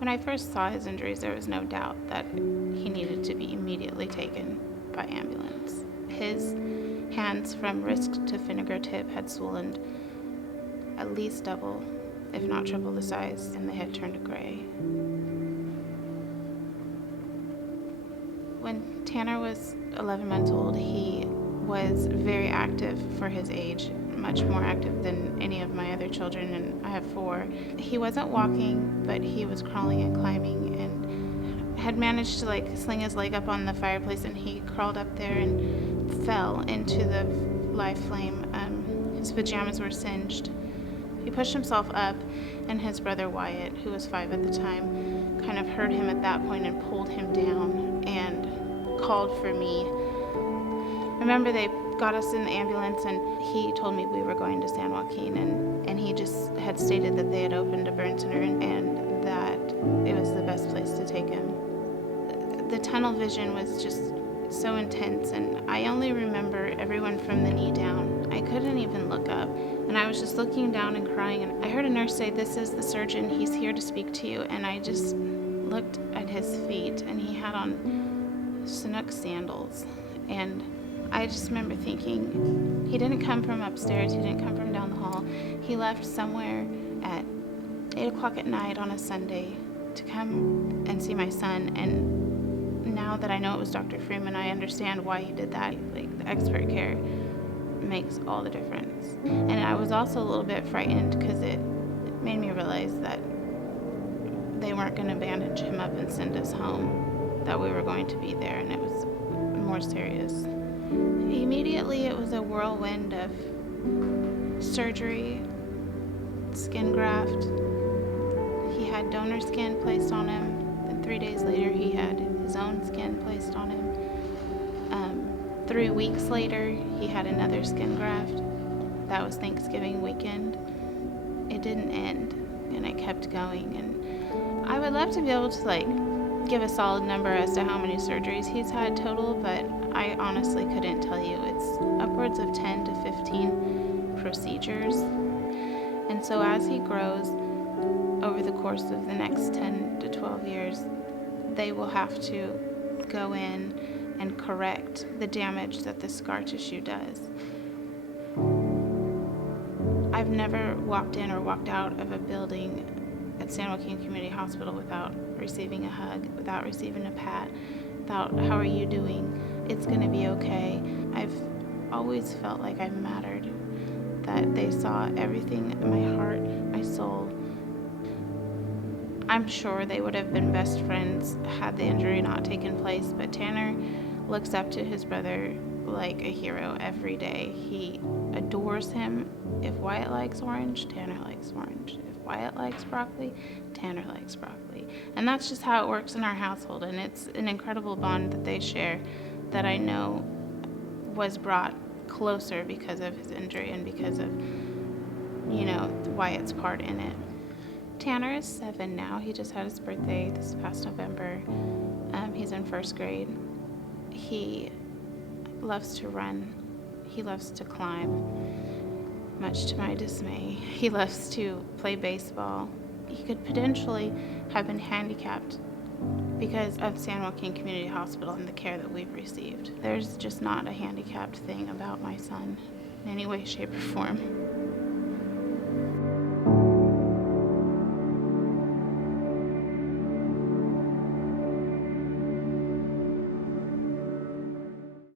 When I first saw his injuries, there was no doubt that he needed to be immediately taken by ambulance. His hands from wrist to finger tip had swollen at least double, if not triple the size, and they had turned gray. When Tanner was 11 months old, he was very active for his age, much more active than any of my other children, and I have 4. He wasn't walking, but he was crawling and climbing, and had managed to sling his leg up on the fireplace, and he crawled up there and fell into the live flame. His pajamas were singed. He pushed himself up, and his brother Wyatt, who was 5 at the time, kind of heard him at that point and pulled him down and called for me. I remember they got us in the ambulance, and he told me we were going to San Joaquin, and he just had stated that they had opened a burn center and that it was the best place to take him. The tunnel vision was just so intense, and I only remember everyone from the knee down. I couldn't even look up, and I was just looking down and crying, and I heard a nurse say, "This is the surgeon, he's here to speak to you," and I just looked at his feet, and he had on Chinook sandals, and I just remember thinking, he didn't come from upstairs, he didn't come from down the hall. He left somewhere at 8 o'clock at night on a Sunday to come and see my son, and now that I know it was Dr. Freeman, I understand why he did that. The expert care makes all the difference. And I was also a little bit frightened because it made me realize that they weren't going to bandage him up and send us home, that we were going to be there, and it was more serious. Immediately, it was a whirlwind of surgery, skin graft. He had donor skin placed on him. Then 3 days later, he had his own skin placed on him. 3 weeks later, he had another skin graft. That was Thanksgiving weekend. It didn't end, and it kept going. And I would love to be able to give a solid number as to how many surgeries he's had total, but I honestly couldn't tell you. It's upwards of 10 to 15 procedures. And so as he grows over the course of the next 10 to 12 years, they will have to go in and correct the damage that the scar tissue does. I've never walked in or walked out of a building at San Joaquin Community Hospital without receiving a hug, without receiving a pat, without, "How are you doing? It's going to be okay." I've always felt like I've mattered, that they saw everything, my heart, my soul. I'm sure they would have been best friends had the injury not taken place, but Tanner looks up to his brother like a hero every day. He adores him. If Wyatt likes orange, Tanner likes orange. If Wyatt likes broccoli, Tanner likes broccoli. And that's just how it works in our household, and it's an incredible bond that they share that I know was brought closer because of his injury and because of, Wyatt's part in it. Tanner is 7 now. He just had his birthday this past November. He's in 1st grade. He loves to run. He loves to climb, much to my dismay. He loves to play baseball. He could potentially have been handicapped because of San Joaquin Community Hospital and the care that we've received. There's just not a handicapped thing about my son in any way, shape, or form.